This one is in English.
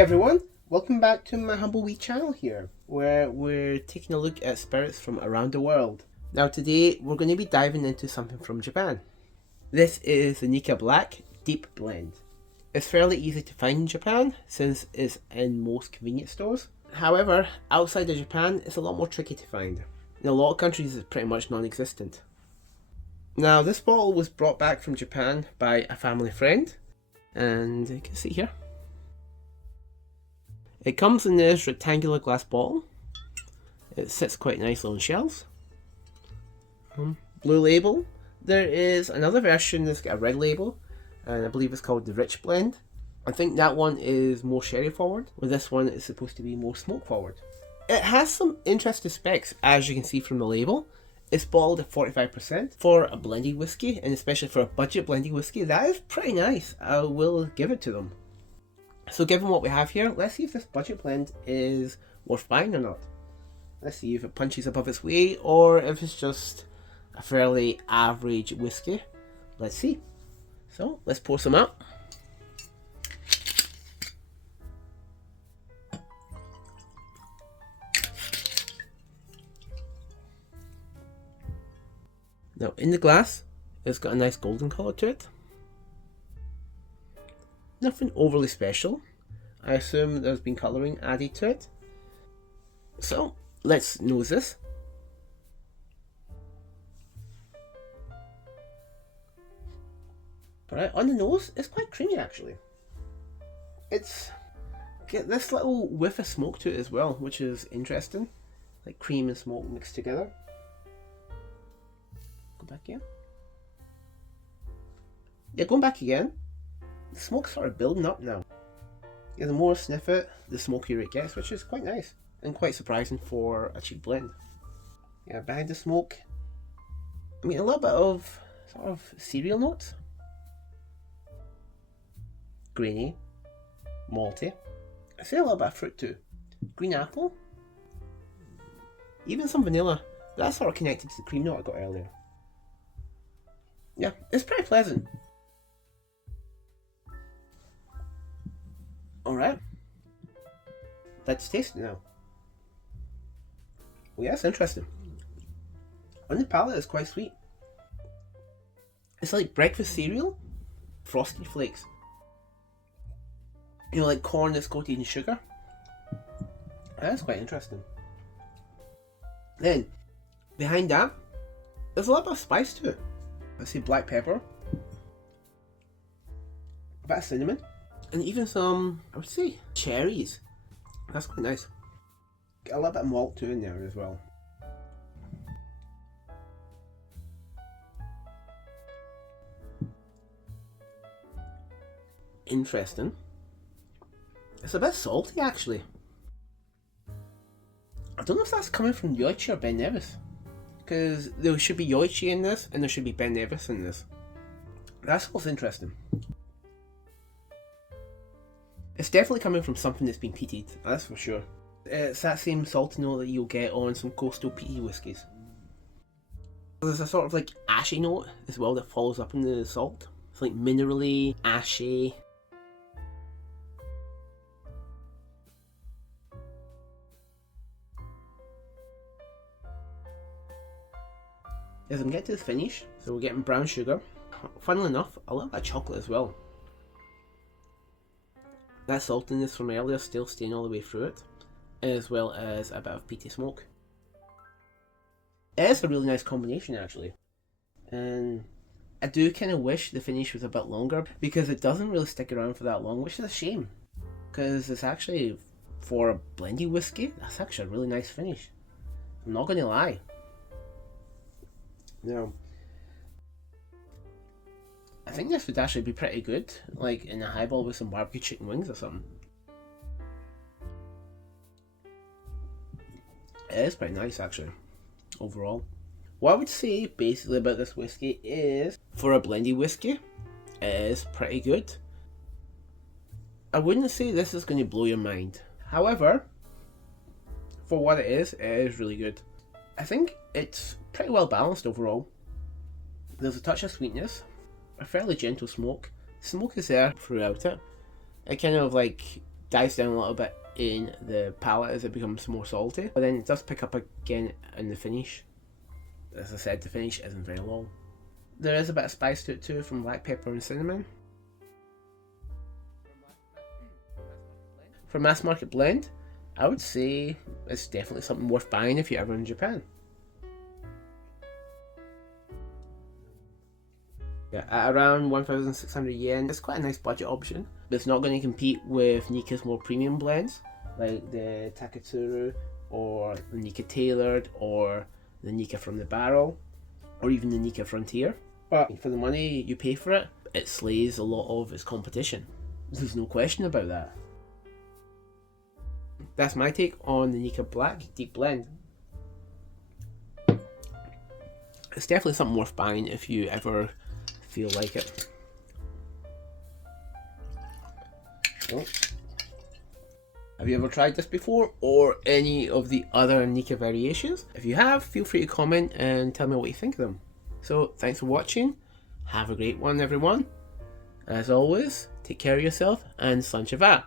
everyone, welcome back to my humble wee channel here, where we're taking a look at spirits from around the world. Now today we're going to be diving into something from Japan. This is the Nikka Black Deep Blend. It's fairly easy to find in Japan since it's in most convenience stores. However, outside of Japan it's a lot more tricky to find. In a lot of countries it's pretty much non-existent. Now this bottle was brought back from Japan by a family friend, and you can see here. It comes in this rectangular glass bottle. It sits quite nicely on shelves. Blue label. There is another version that's got a red label, and I believe it's called the Rich Blend. I think that one is more sherry forward, with this one it's supposed to be more smoke forward. It has some interesting specs, as you can see from the label. It's bottled at 45% for a blended whiskey, and especially for a budget blended whiskey, that is pretty nice. I will give it to them. So given what we have here, let's see if this budget blend is worth buying or not. Let's see if it punches above its weight or if it's just a fairly average whiskey. Let's see. So let's pour some out. Now in the glass, it's got a nice golden colour to it. Nothing overly special. I assume there's been colouring added to it. So, let's nose this. Alright, on the nose, it's quite creamy actually. It's got this little whiff of smoke to it as well, which is interesting. Like cream and smoke mixed together. Go back again. Yeah, going back again. The smoke's sort of building up now. Yeah, the more I sniff it, the smokier it gets, which is quite nice and quite surprising for a cheap blend. Yeah, behind the smoke, I mean a little bit of sort of cereal notes. Grainy, malty. I say a little bit of fruit too. Green apple. Even some vanilla. That's sort of connected to the cream note I got earlier. Yeah, it's pretty pleasant. Alright, let's taste it now. Oh yeah, it's interesting. On the palate it's quite sweet. It's like breakfast cereal, frosted flakes. You know, like corn that's coated in sugar. That's quite interesting. Then, behind that, there's a little bit of spice to it. I see black pepper, a bit of cinnamon, and even some, I would say, cherries. That's quite nice. Get a little bit of malt too in there as well. Interesting. It's a bit salty actually. I don't know if that's coming from Yoichi or Ben Nevis, because there should be Yoichi in this and there should be Ben Nevis in this. That's what's interesting. It's definitely coming from something that's been peated, that's for sure. It's that same salty note that you'll get on some coastal peaty whiskies. There's a sort of like ashy note as well that follows up in the salt. It's like minerally, ashy. As I'm getting to the finish, so we're getting brown sugar. Funnily enough, a little bit of chocolate as well. That saltiness from earlier still staying all the way through it, as well as a bit of peaty smoke. It is a really nice combination actually, and I do kind of wish the finish was a bit longer because it doesn't really stick around for that long, which is a shame, because it's actually, for a blended whiskey, that's actually a really nice finish. I'm not going to lie. Now, I think this would actually be pretty good, like in a highball with some barbecue chicken wings or something. It is quite nice actually, overall. What I would say basically about this whiskey is, for a blended whiskey, it is pretty good. I wouldn't say this is going to blow your mind. However, for what it is really good. I think it's pretty well balanced overall. There's a touch of sweetness, a fairly gentle smoke. Smoke is there throughout it. It kind of like dies down a little bit in the palate as it becomes more salty, but then it does pick up again in the finish. As I said, the finish isn't very long. There is a bit of spice to it too from black pepper and cinnamon. For mass market blend, I would say it's definitely something worth buying if you're ever in Japan. Yeah, at around 1,600 yen, it's quite a nice budget option, but it's not going to compete with Nikka's more premium blends, like the Taketsuru, or the Nikka Tailored, or the Nikka from the barrel, or even the Nikka Frontier. But for the money you pay for it, it slays a lot of its competition. There's no question about that. That's my take on the Nikka Black Deep Blend. It's definitely something worth buying if you ever feel like it. Oh. Have you ever tried this before, or any of the other Nikka variations? If you have, feel free to comment and tell me what you think of them. So thanks for watching, have a great one everyone. As always, take care of yourself and Sanchiva.